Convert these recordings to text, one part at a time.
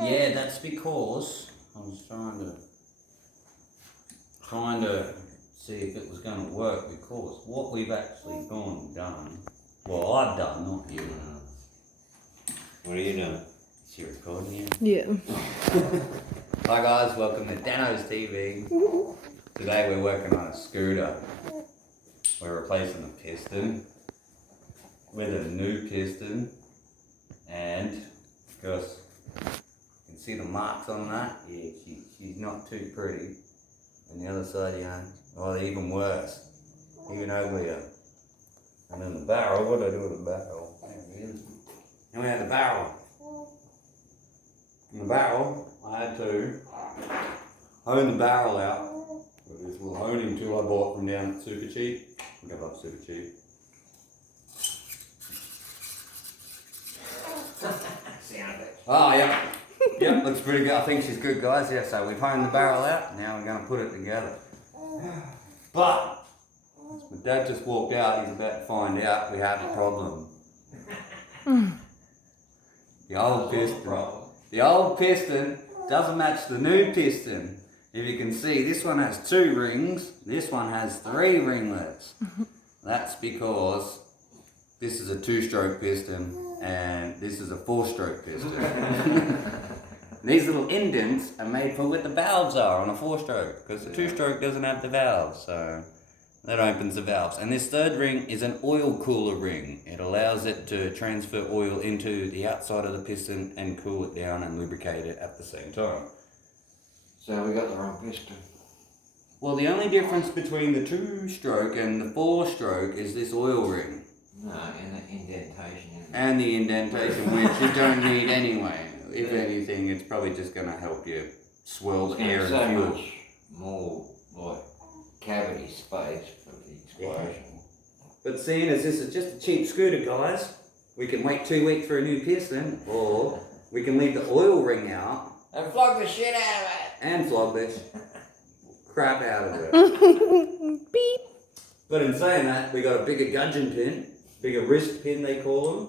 Yeah, that's because I was trying to see if it was going to work, because what we've actually gone and done, well, I've done, not you. What are you doing? Is she recording you? Yeah. Hi guys, welcome to Dano's TV. Today we're working on a scooter. We're replacing the piston with a new piston, and of course you can see the marks on that. Yeah, she's not too pretty. And the other side, well, even worse, even uglier. And then the barrel, what did I do with the barrel? And we had the barrel. And the barrel, I had to hone the barrel out with this little honing tool I bought from down at Super Cheap. I love Super Cheap. Oh, yeah. Yep, looks pretty good. I think she's good, guys. Yeah, so we've honed the barrel out. Now we're going to put it together. But my dad just walked out. He's about to find out we have a problem. The old piston doesn't match the new piston. If you can see, this one has 2 rings. This one has 3 ringlets. That's because this is a 2-stroke piston and this is a 4-stroke piston. These little indents are made for what the valves are on a 4-stroke, because the 2-stroke doesn't have the valves, so that opens the valves. And this 3rd ring is an oil cooler ring. It allows it to transfer oil into the outside of the piston and cool it down and lubricate it at the same time. So we got the wrong piston. Well, the only difference between the 2-stroke and the 4-stroke is this oil ring. No, and the indentation. And the indentation, which you don't need anyway. If anything, it's probably just going to help you swirl the air and so fuel. much more like cavity space for the explosion. But seeing as this is just a cheap scooter, guys, we can wait 2 weeks for a new piston, or we can leave the oil ring out And flog the shit out of it. and flog this crap out of it. Beep. But in saying that, we got a bigger gudgeon pin, bigger wrist pin they call them.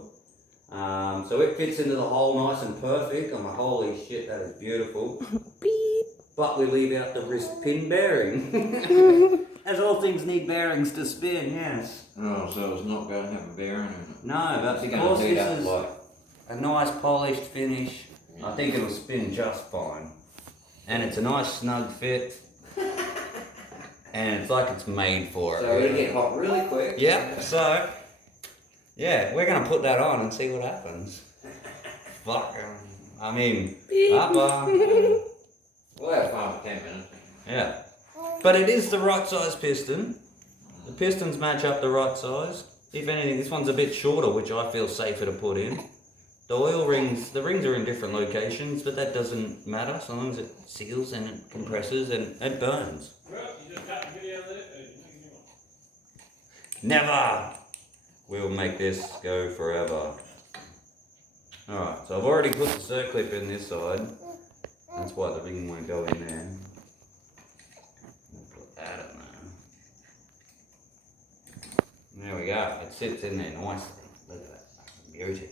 So it fits into the hole nice and perfect. I'm like, holy shit, that is beautiful. Beep. But we leave out the wrist pin bearing. As all things need bearings to spin, yes. Oh, so it's not going to have a bearing in it. No, but It's because gonna heat this up is like a nice polished finish, I think it'll spin just fine. And it's a nice snug fit. And it's like it's made for it. so it'll get hot really quick. Yep, so, yeah, we're going to put that on and see what happens. Fuck, I mean, We'll have fun for 10 minutes. yeah. But it is the right size piston. The pistons match up the right size. If anything, this one's a bit shorter, which I feel safer to put in. The oil rings, the rings are in different locations, but that doesn't matter so long as it seals and it compresses and it burns. Never! We'll make this go forever. Alright, so I've already put the circlip in this side. That's why the ring won't go in there. Put that in there. There we go. It sits in there nicely. Look at that. Beauty.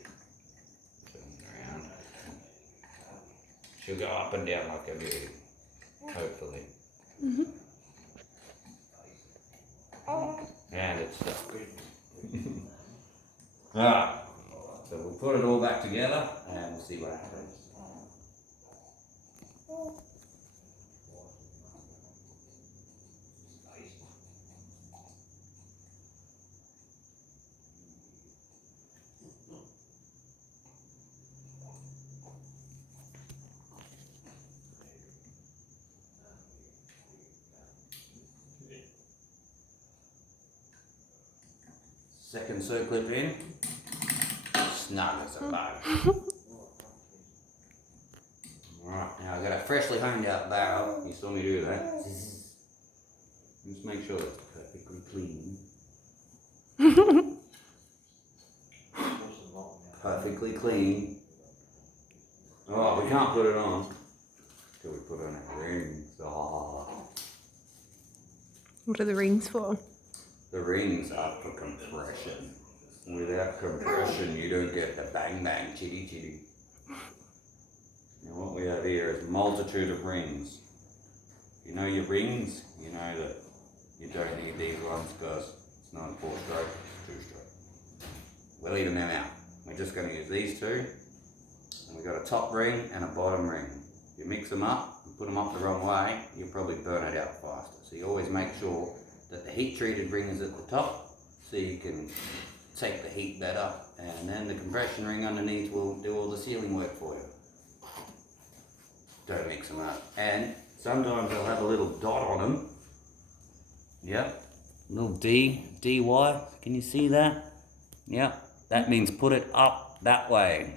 Turn it around. She'll go up and down like a beauty. Hopefully. And it's stuck. Alright. So we'll put it all back together and we'll see what happens. Second circlip in. Snug as a bug. Alright, now I've got a freshly honed out barrel. You saw me do that. Just make sure it's perfectly clean. Perfectly clean. Oh, we can't put it on till we put on our rings. Oh. What are the rings for? The rings are for compression. Without compression, you don't get the bang bang chitty chitty. Now what have here is multitude of rings. You know your rings, you know that you don't need these ones because it's not a 4-stroke, it's 2-stroke. We're leaving them out. We're just going to use these two. And we've got a top ring and a bottom ring. If you mix them up and put them up the wrong way, you'll probably burn it out faster. So you always make sure that the heat treated ring is at the top so you can take the heat better, and then the compression ring underneath will do all the sealing work for you. Don't mix them up. And sometimes they'll have a little dot on them. Yep. Little DY. Can you see that? Yep. That means put it up that way.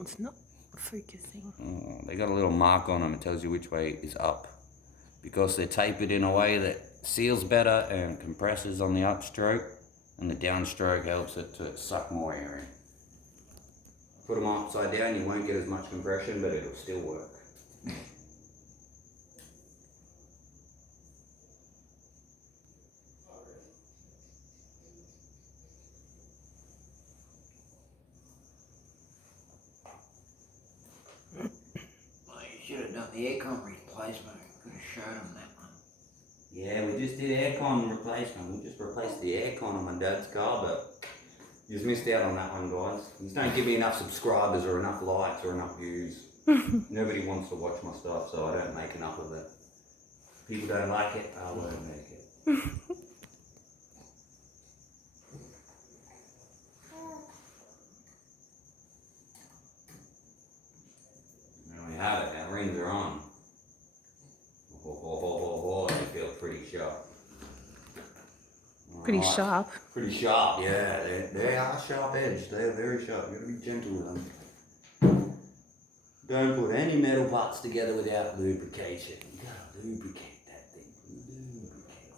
It's not focusing. They got a little mark on them. It tells you which way is up. Because they're tapered in a way that seals better and compresses on the upstroke, and the downstroke helps it to suck more air in. Put them upside down, you won't get as much compression, but it'll still work. You should have done the aircon replacement. Could have showed them that one. Yeah, we just did aircon replacement. We just replaced the aircon on my dad's car, but you just missed out on that one, guys. You just don't give me enough subscribers or enough likes or enough views. Nobody wants to watch my stuff, so I don't make enough of it. People don't like it, I won't make it. There we have it, our rings are on. They feel pretty sharp. Pretty Alright. sharp. Pretty sharp, yeah. They are sharp edged. They are very sharp. You gotta be gentle with them. Don't put any metal parts together without lubrication. You gotta lubricate that thing.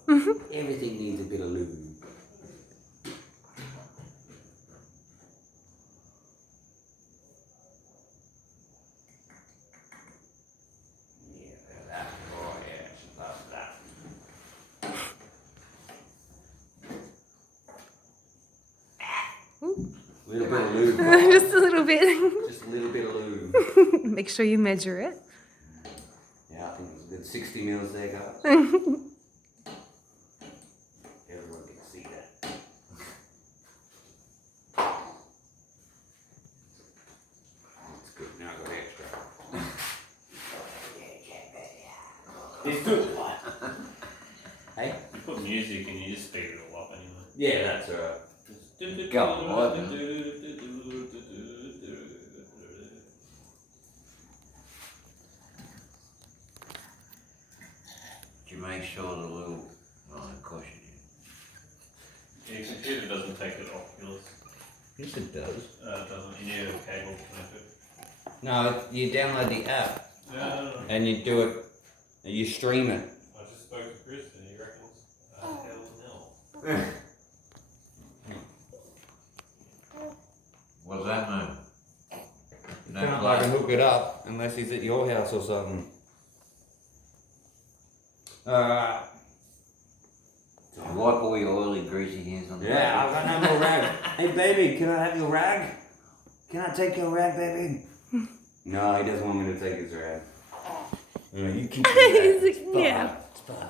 Lubricate. Everything needs a bit of lube. Yeah, that. Oh yeah, she loves that. Little bit of lube. guys. Just a little bit. Just a little bit of lube. Make sure you measure it. Yeah, I think it was a good 60 mils there, guys. Everyone can see that. That's good. Now I've got extra. It's good. Hey? You put music and you just speed it all up anyway. Yeah, that's alright. Go on, boy. You make sure the little, of course you Yeah, your computer doesn't take it off yours. Yes, it does. It doesn't. You need a cable connected. No, you download the app No. and you do it, you stream it. I just spoke to Chris and he reckons, hell no. What's that mean? No Can't play. like hook it up unless he's at your house or something. Alright. Wipe all your oily, greasy hands on the Yeah, I've got no more rag. Hey baby, can I have your rag? Can I take your rag, baby? No, he doesn't want me to take his rag. Yeah, you keep your rag. He's like, It's fine. yeah. It's fine.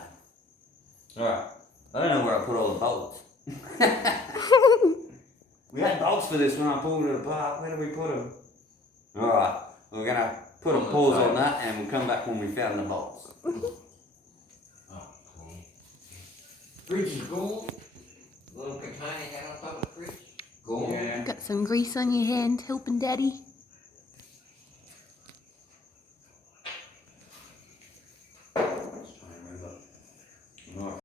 Alright. I don't know where I put all the bolts. We had bolts for this when I pulled it apart. Where did we put them? Alright. We're gonna put a On the pause table. on that and we'll come back when we found the bolts. Fridge is gone. Little container had on top of the fridge. Gone. Yeah. Got some grease on your hand helping daddy.